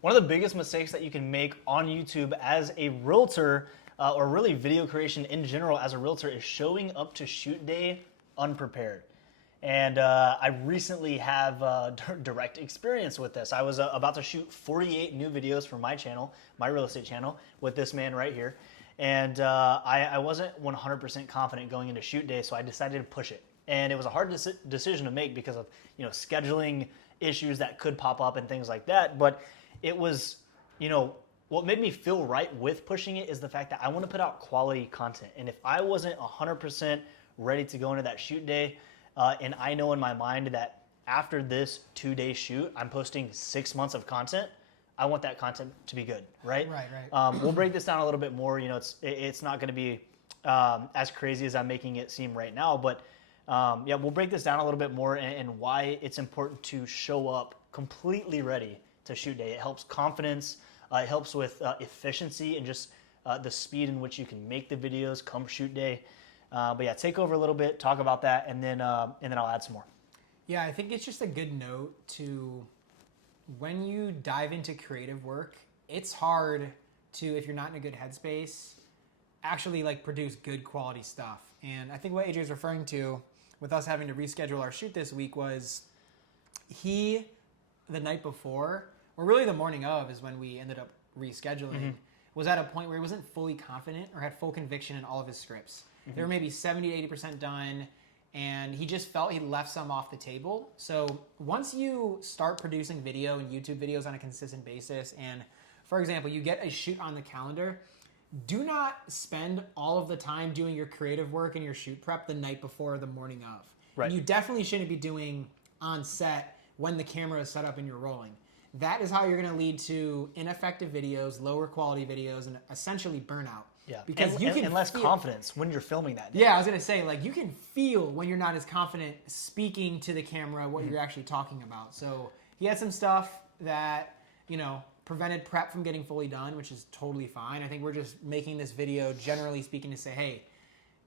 One of the biggest mistakes that you can make on YouTube as a realtor, or really video creation in general as a realtor, is showing up to shoot day unprepared. And I recently have direct experience with this. I was about to shoot 48 new videos for my channel, my real estate channel, with this man right here. And I wasn't 100% confident going into shoot day, so I decided to push it. And it was a hard decision to make because of scheduling issues that could pop up and things like that. But it was, what made me feel right with pushing it is the fact that I want to put out quality content. And if I wasn't 100% ready to go into that shoot day, and I know in my mind that after this 2-day shoot, I'm posting 6 months of content, I want that content to be good, right? Right. We'll break this down a little bit more. It's not going to be as crazy as I'm making it seem right now, but we'll break this down a little bit more and why it's important to show up completely ready to shoot day. It helps confidence. It helps with efficiency and just the speed in which you can make the videos come shoot day. But yeah, take over a little bit, talk about that, and then I'll add some more. Yeah, I think it's just a good note to, when you dive into creative work, it's hard to, if you're not in a good headspace, actually produce good quality stuff. And I think what AJ is referring to with us having to reschedule our shoot this week was the night before, or really the morning of is when we ended up rescheduling, was at a point where he wasn't fully confident or had full conviction in all of his scripts. They were maybe 70 to 80% done, and he just felt he left some off the table. So once you start producing video and YouTube videos on a consistent basis, and for example, you get a shoot on the calendar, do not spend all of the time doing your creative work and your shoot prep the night before or the morning of. Right. And you definitely shouldn't be doing on set when the camera is set up and you're rolling. That is how you're going to lead to ineffective videos, lower quality videos, and essentially burnout. Yeah, because you can less feel confidence when you're filming that day. Yeah, I was going to say, you can feel when you're not as confident speaking to the camera what you're actually talking about. So he had some stuff that, prevented prep from getting fully done, which is totally fine. I think we're just making this video, generally speaking, to say, hey,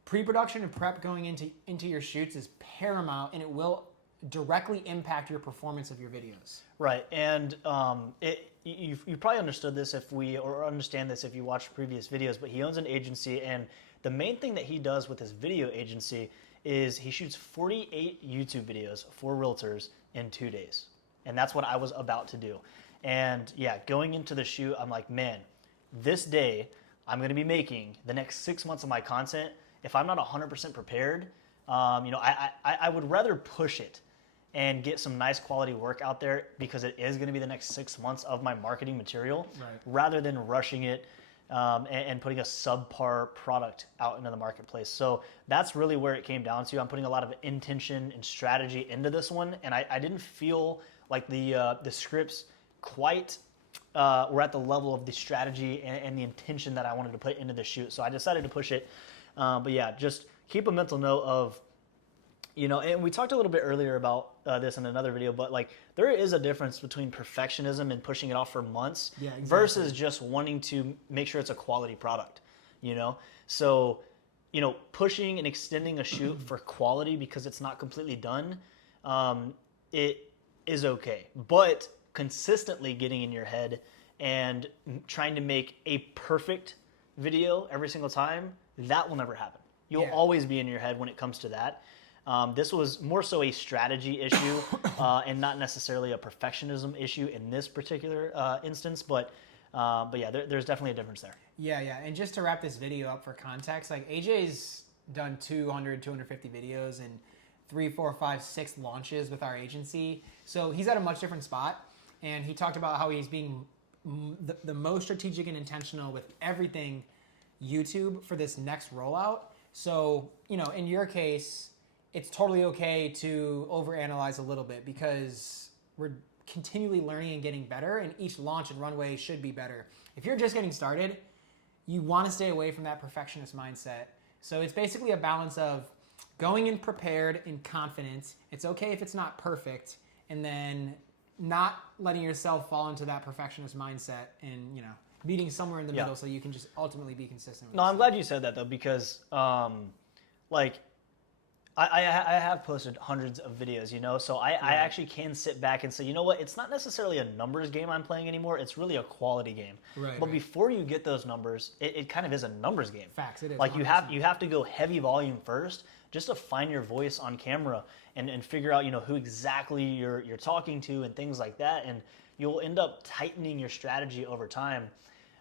pre-production and prep going into your shoots is paramount, and it will directly impact your performance of your videos. Right, and you probably understood this or understand this if you watched previous videos, but he owns an agency, and the main thing that he does with his video agency is he shoots 48 YouTube videos for realtors in 2 days. And that's what I was about to do. And yeah, going into the shoot, I'm like, man, this day I'm going to be making the next 6 months of my content. If I'm not 100% prepared, I would rather push it and get some nice quality work out there, because it is going to be the next 6 months of my marketing material, rather than rushing it and putting a subpar product out into the marketplace. So that's really where it came down to. I'm putting a lot of intention and strategy into this one, and I didn't feel like the scripts quite were at the level of the strategy and the intention that I wanted to put into the shoot. So I decided to push it. But yeah, just keep a mental note of, and we talked a little bit earlier about this in another video, but there is a difference between perfectionism and pushing it off for months, versus just wanting to make sure it's a quality product, So, pushing and extending a shoot for quality because it's not completely done, it is okay. But consistently getting in your head and trying to make a perfect video every single time, that will never happen. You'll always be in your head when it comes to that. This was more so a strategy issue and not necessarily a perfectionism issue in this particular instance, but yeah, there's definitely a difference there. Yeah, and just to wrap this video up for context, AJ's done 250 videos and 3, 4, 5, 6 launches with our agency. So he's at a much different spot, and he talked about how he's being the most strategic and intentional with everything YouTube for this next rollout. So, in your case, it's totally okay to overanalyze a little bit, because we're continually learning and getting better, and each launch and runway should be better. If you're just getting started, you want to stay away from that perfectionist mindset. So it's basically a balance of going in prepared and confident. It's okay if it's not perfect, and then not letting yourself fall into that perfectionist mindset and, meeting somewhere in the middle so you can just ultimately be consistent with I'm glad you said that, though, because I have posted hundreds of videos, so I actually can sit back and say, you know what, it's not necessarily a numbers game I'm playing anymore. It's really a quality game. Right, But right. before you get those numbers, it kind of is a numbers game. Facts, it is. Like 100%. you have to go heavy volume first just to find your voice on camera and figure out, who exactly you're talking to and things like that. And you'll end up tightening your strategy over time.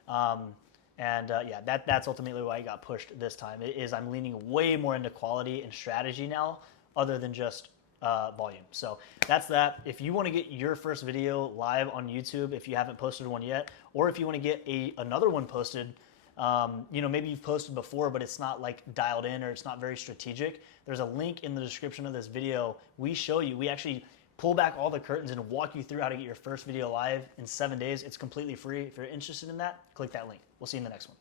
Yeah, that's ultimately why I got pushed this time. It is I'm leaning way more into quality and strategy now, other than just volume. So that's that. If you want to get your first video live on YouTube, if you haven't posted one yet, or if you want to get another one posted, maybe you've posted before, but it's not like dialed in or it's not very strategic. There's a link in the description of this video. We actually pull back all the curtains and walk you through how to get your first video live in 7 days. It's completely free. If you're interested in that, click that link. We'll see you in the next one.